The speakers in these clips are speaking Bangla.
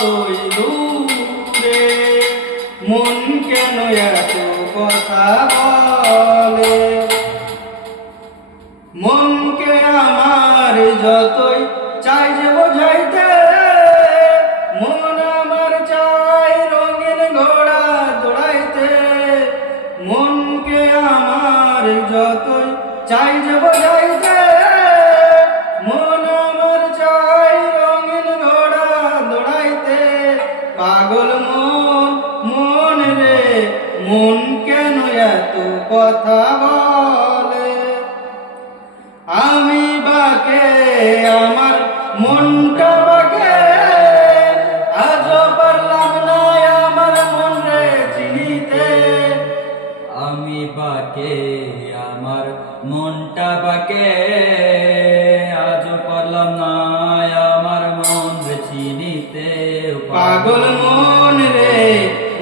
দূরে মন কেন এত কথা বলে? মনকে আমার যতই চাই যে বোঝাইতে, মন আমার চাই রঙিন ঘোড়া দৌড়াইতে। মনকে আমার যতই চাই যে বোঝাইতে পাগল মন মন রে, মন কেন এত কথা বলে? আমি বাকে, আমার মনটা বাকে আমার মন আমার মনটা বাকে। পাগল মন রে,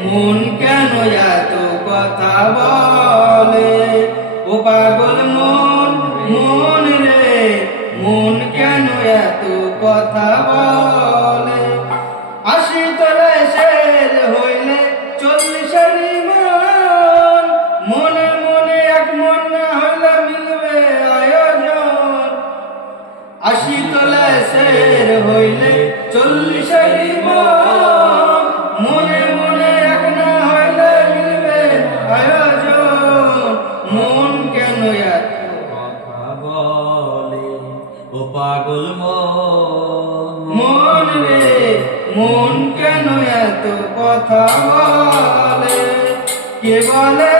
মন কেন এত কথা বলে? ও পাগল মন মন রে, মন কেন এত কথা বলে? আশি তলায় শের হইলে চল্লিশের মন মনে মনে এক মন না হইলে মিলবে আয়োজন। আশি তলায় শের হইলে চল্লিশের মন পাগল মন। রে মন কেন এত কথা বলে? কে বলে